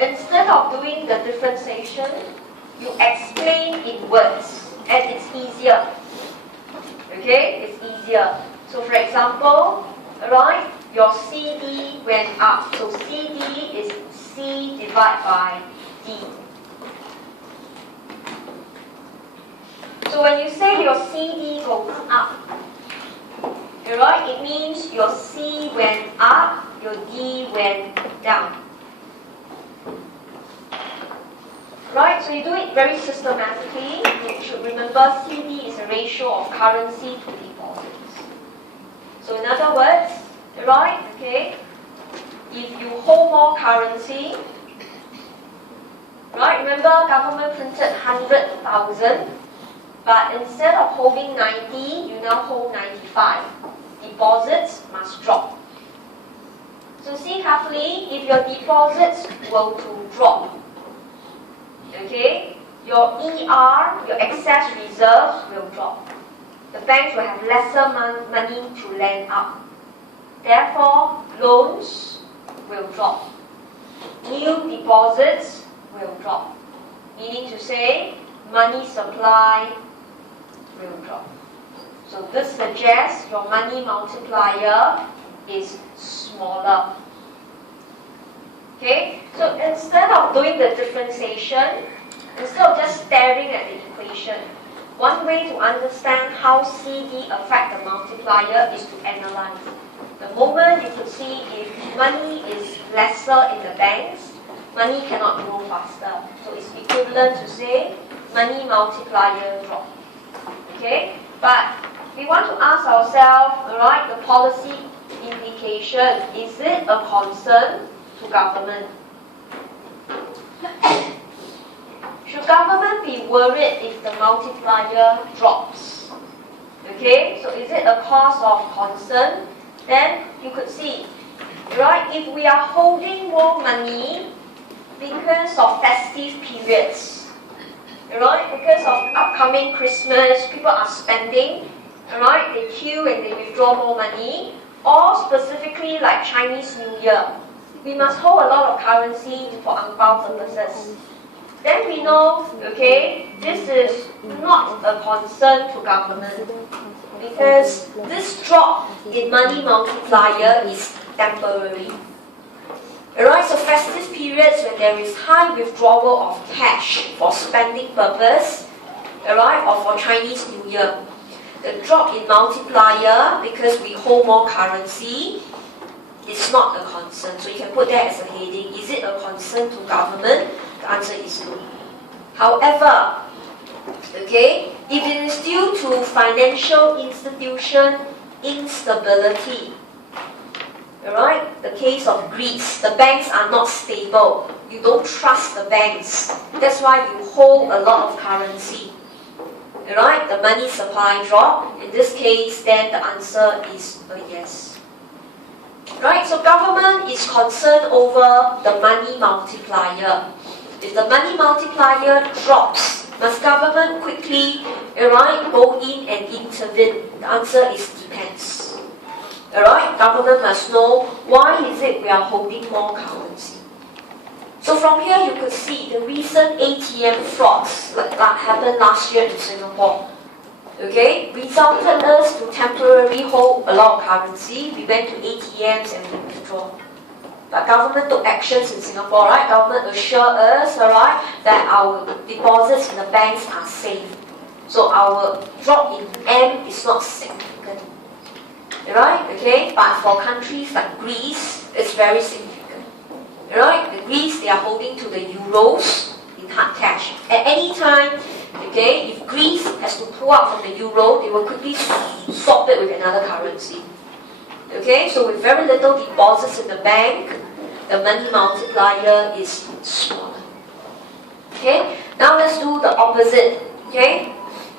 instead of doing the differentiation, you explain in words, and it's easier. Okay, it's easier. So for example, right, your CD went up. So CD is C divided by D. So when you say your CD goes up, right, it means your C went up, your D went down. Right, so you do it very systematically. You should remember CD is a ratio of currency to deposits. So in other words, right, okay, if you hold more currency, right, remember government printed 100,000, but instead of holding 90, you now hold 95. Deposits must drop. So see carefully, if your deposits were to drop, okay, your ER, your excess reserves will drop. The banks will have lesser money to lend out. Therefore, loans will drop. New deposits will drop. Meaning to say, money supply will drop. So this suggests your money multiplier is smaller. Okay, so instead of doing the differentiation, instead of just staring at the equation, one way to understand how CD affect the multiplier is to analyze. The moment you could see if money is lesser in the banks, money cannot grow faster. So it's equivalent to say money multiplier drop. Okay, but we want to ask ourselves, alright, the policy implication, is it a concern to government? Should government be worried if the multiplier drops? Okay, so is it a cause of concern? Then you could see, right, if we are holding more money because of festive periods, right, because of upcoming Christmas, people are spending, right, they queue and they withdraw more money, or specifically like Chinese New Year, we must hold a lot of currency for ang pao purposes. Then we know, okay, this is not a concern to government because this drop in money multiplier is temporary. Alright, so festive periods when there is high withdrawal of cash for spending purpose, alright, or for Chinese New Year, the drop in multiplier because we hold more currency is not a concern. So you can put that as a heading. Is it a concern to government? The answer is no. However, okay, if it is due to financial institution instability, alright, the case of Greece, the banks are not stable. You don't trust the banks. That's why you hold a lot of currency. Alright, the money supply drop. In this case, then the answer is a yes. Right, so government is concerned over the money multiplier. If the money multiplier drops, must government quickly, alright, go in and intervene? The answer is depends. Alright, government must know why is it we are holding more currency. So from here you could see the recent ATM frauds that happened last year in Singapore. Okay, resulted us to temporarily hold a lot of currency. We went to ATMs and we withdraw. But government took actions in Singapore, right? Government assured us, alright, that our deposits in the banks are safe. So our drop in M is not significant. Alright, okay? But for countries like Greece, it's very significant. Alright, the Greece, they are holding to the euros in hard cash. At any time, okay, if Greece has to pull out from the euro, they will quickly swap it with another currency. Okay, so with very little deposits in the bank, the money multiplier is smaller. Okay, now let's do the opposite. Okay,